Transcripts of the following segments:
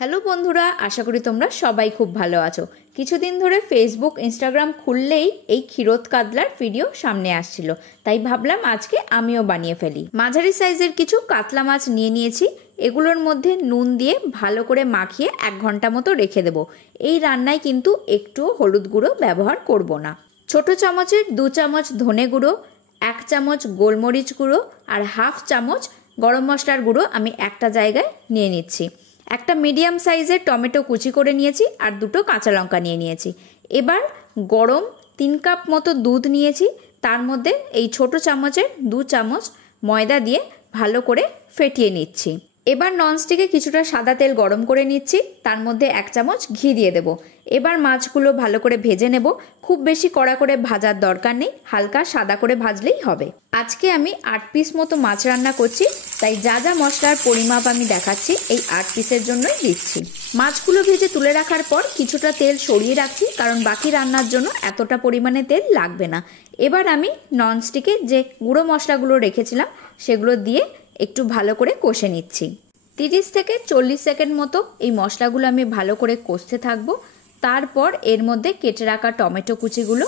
Hello বন্ধুরা, আশা করি তোমরা সবাই খুব ভালো আছো। কিছুদিন ধরে ফেসবুক ইনস্টাগ্রাম খুললেই এই ক্ষীরোদ কাতলার ভিডিও সামনে আসছিল, তাই ভাবলাম আজকে আমিও বানিয়ে ফেলি। মাঝারি সাইজের কিছু কাতলা মাছ নিয়ে নিয়েছি। এগুলোর মধ্যে নুন দিয়ে ভালো করে মাখিয়ে 1 ঘন্টা মতো রেখে দেবো। এই রান্নায় কিন্তু একটুও হলুদ গুঁড়ো ব্যবহার করব না। ছোট চামচের 2 চামচ ধনে গুঁড়ো, 1 চামচ গোলমরিচ গুঁড়ো আর 1/2 চামচ গরম মশলার গুঁড়ো আমি একটা জায়গায় নিয়ে নিচ্ছি। একটা মিডিয়াম সাইজের টমেটো কুচি করে নিয়েছি আর 2টো কাঁচা লঙ্কা নিয়ে নিয়েছি। এবার গরম 3 কাপ মতো দুধ নিয়েছি, তার মধ্যে এই ছোট চামচের 2 চামচ ময়দা দিয়ে ভালো করে ফেটিয়ে নিচ্ছি। এবার ননস্টিকে কিছুটা সাদা তেল গরম করে নিচ্ছি, তার মধ্যে 1 চামচ ঘি দিয়ে দেব। এবার মাছগুলো ভালো করে ভেজে নেব। খুব বেশি কড়া করে ভাজার দরকার নেই, হালকা সাদা করে ভাজলেই হবে। আজকে আমি 8 পিস মতো মাছ রান্না করছি, তাই যা যা মশলার পরিমাপ আমি দেখাচ্ছি এই 8 পিসের জন্যই দিচ্ছি। মাছগুলো ভেজে তুলে রাখার পর কিছুটা তেল সরিয়ে রাখছি, কারণ বাকি রান্নার জন্য এতটা পরিমাণে তেল লাগবে না। এবার আমি ননস্টিকে যে গুঁড়ো মশলাগুলো রেখেছিলাম সেগুলো দিয়ে একটু ভালো করে কষে নিচ্ছি। 30 থেকে 40 সেকেন্ড মতো এই মশলাগুলো আমি ভালো করে কষতে থাকবো। তারপর এর মধ্যে কেটে রাখা টমেটো কুচিগুলো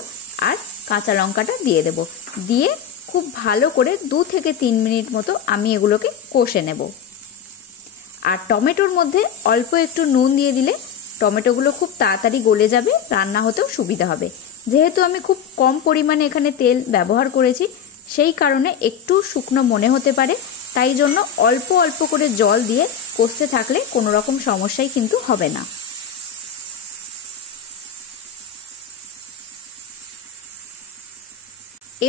আর কাঁচা লঙ্কাটা দিয়ে দেব। দিয়ে খুব ভালো করে 2 থেকে 3 মিনিট মতো আমি এগুলোকে কষে নেব। আর টমেটোর মধ্যে অল্প একটু নুন দিয়ে দিলে টমেটোগুলো খুব তাড়াতাড়ি গলে যাবে, রান্না হতেও সুবিধা হবে। যেহেতু আমি খুব কম পরিমাণে এখানে তেল ব্যবহার করেছি, সেই কারণে একটু শুকনো মনে হতে পারে, তাই জন্য অল্প অল্প করে জল দিয়ে কষতে থাকলে কোনো রকম সমস্যাই কিন্তু হবে না।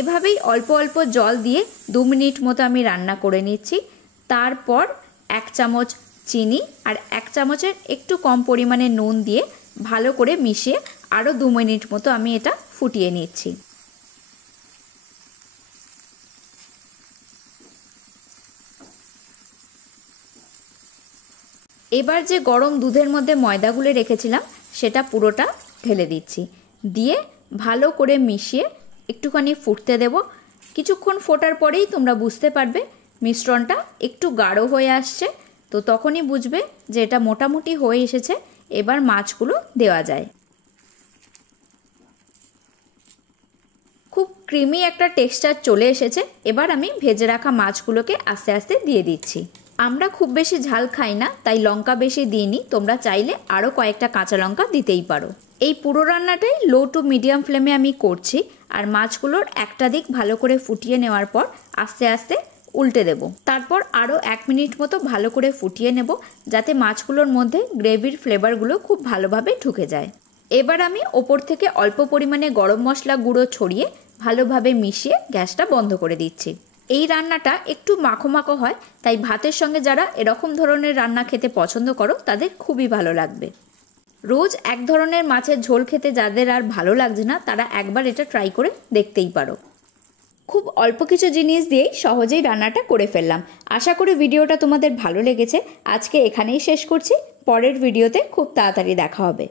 এভাবেই অল্প অল্প জল দিয়ে 2 মিনিট মতো আমি রান্না করে নিচ্ছি। তারপর 1 চামচ চিনি আর 1 চামচের একটু কম পরিমাণে নুন দিয়ে ভালো করে মিশিয়ে আরও 2 মিনিট মতো আমি এটা ফুটিয়ে নিচ্ছি। এবার যে গরম দুধের মধ্যে ময়দা গুলে রেখেছিলাম সেটা পুরোটা ঢেলে দিচ্ছি। দিয়ে ভালো করে মিশিয়ে একটুখানি ফুটতে দেব। কিছুক্ষণ ফোটার পরেই তোমরা বুঝতে পারবে মিশ্রণটা একটু গাঢ় হয়ে আসছে, তো তখনই বুঝবে যে এটা মোটামুটি হয়ে এসেছে। এবার মাছগুলো দেওয়া যায়। খুব ক্রিমি একটা টেক্সচার চলে এসেছে। এবার আমি ভেজে রাখা মাছগুলোকে আস্তে আস্তে দিয়ে দিচ্ছি। আমরা খুব বেশি ঝাল খাই না, তাই লঙ্কা বেশি দিইনি। তোমরা চাইলে আরও কয়েকটা কাঁচা লঙ্কা দিতেই পারো। এই পুরো রান্নাটাই লো টু মিডিয়াম ফ্লেমে আমি করছি। আর মাছগুলোর একটা দিক ভালো করে ফুটিয়ে নেওয়ার পর আস্তে আস্তে উল্টে দেব। তারপর আরও 1 মিনিট মতো ভালো করে ফুটিয়ে নেব, যাতে মাছগুলোর মধ্যে গ্রেভির ফ্লেভারগুলো খুব ভালোভাবে ঢুকে যায়। এবার আমি ওপর থেকে অল্প পরিমাণে গরম মশলা গুঁড়ো ছড়িয়ে ভালোভাবে মিশিয়ে গ্যাসটা বন্ধ করে দিচ্ছি। এই রান্নাটা একটু মাখো মাখো হয়, তাই ভাতের সঙ্গে যারা এরকম ধরনের রান্না খেতে পছন্দ করো তাদের খুবই ভালো লাগবে। রোজ এক ধরনের মাছের ঝোল খেতে যাদের আর ভালো লাগছে না, তারা একবার এটা ট্রাই করে দেখতেই পারো। খুব অল্প কিছু জিনিস দিয়েই সহজেই রান্নাটা করে ফেললাম। আশা করি ভিডিওটা তোমাদের ভালো লেগেছে। আজকে এখানেই শেষ করছি। পরের ভিডিওতে খুব তাড়াতাড়ি দেখা হবে।